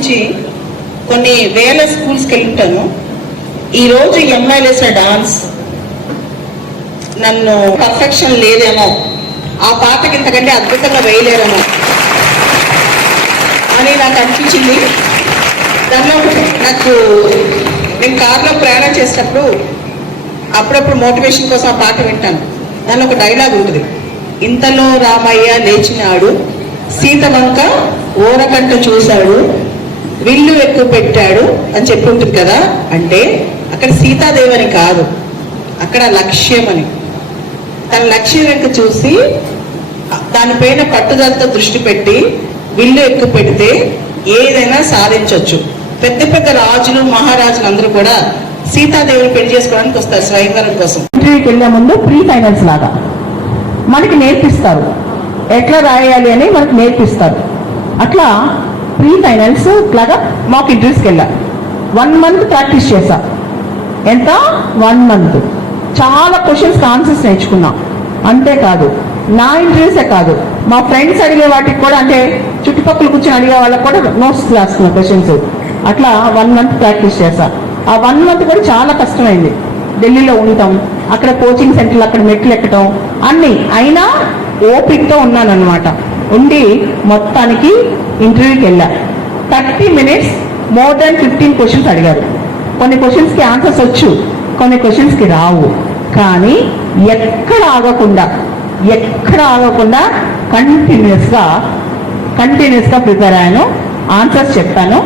నుంచి కొన్ని వేల స్కూల్స్కి వెళ్ళుంటాను. ఈరోజు అమ్మాయిలు వేసే డాన్స్ నన్ను పర్ఫెక్షన్ లేదేమో, ఆ పాటకి ఇంతకంటే అద్భుతంగా వేయలేరేమో అని నాకు అనిపించింది. దానిలో నాకు నేను కార్లో ప్రయాణం చేసేటప్పుడు అప్పుడప్పుడు మోటివేషన్ కోసం ఆ పాట వింటాను. దానిలో ఒక డైలాగ్ ఉంటుంది, ఇంతలో రామయ్య లేచినాడు, సీత వంక ఓరకంట చూశాడు, విల్లు ఎక్కువ పెట్టాడు అని చెప్పి ఉంటుంది కదా. అంటే అక్కడ సీతాదేవి అని కాదు, అక్కడ లక్ష్యం అని. తన లక్ష్యం వెనుక చూసి దానిపైన పట్టుదలతో దృష్టి పెట్టి విల్లు ఎక్కువ పెడితే ఏదైనా సాధించవచ్చు. పెద్ద పెద్ద రాజులు మహారాజులు అందరూ కూడా సీతాదేవిని పెళ్లి చేసుకోవడానికి వస్తారు స్వయంవరం కోసం. ఇంటర్వ్యూకి వెళ్ళే ముందు ప్రీ ఫైనల్స్ లాగా మనకి నేర్పిస్తారు, ఎట్లా రాయాలి అని మనకి నేర్పిస్తారు. అట్లా ప్రీ ఫైనల్స్ లాగా మాకు ఇంటర్వ్యూస్కి వెళ్ళా. 1 month ప్రాక్టీస్ చేశా. ఎంత? 1 month. చాలా క్వశ్చన్స్కి ఆన్సర్స్ నేర్చుకున్నాం. అంతేకాదు నా ఇంటర్వ్యూసే కాదు, మా ఫ్రెండ్స్ అడిగే వాటికి కూడా, అంటే చుట్టుపక్కల కూర్చొని అడిగే వాళ్ళకి కూడా నోట్స్ రాస్తున్నా క్వశ్చన్స్. అట్లా 1 month ప్రాక్టీస్ చేశా. ఆ 1 month కూడా చాలా కష్టమైంది. ఢిల్లీలో ఉంటాం, అక్కడ కోచింగ్ సెంటర్లు, అక్కడ మెట్లు ఎక్కడం అన్నీ అయినా ఓపికతో ఉన్నానన్నమాట. ఉండి మొత్తానికి ఇంటర్వ్యూకి వెళ్ళా. 30 minutes మోర్ దాన్ 15 క్వశ్చన్స్ అడిగారు. కొన్ని క్వశ్చన్స్కి ఆన్సర్స్ వచ్చు, కొన్ని క్వశ్చన్స్కి రావు. కానీ ఎక్కడ ఆగకుండా కంటిన్యూస్గా ప్రిపేర్ అయ్యాను, ఆన్సర్స్ చెప్పాను.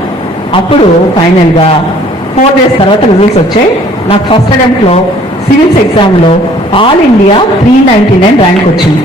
అప్పుడు ఫైనల్గా 4 days తర్వాత రిజల్ట్స్ వచ్చాయి. నాకు ఫస్ట్ అటెంప్ట్లో సివిల్స్ ఎగ్జామ్లో ఆల్ ఇండియా 399 ర్యాంక్ వచ్చింది.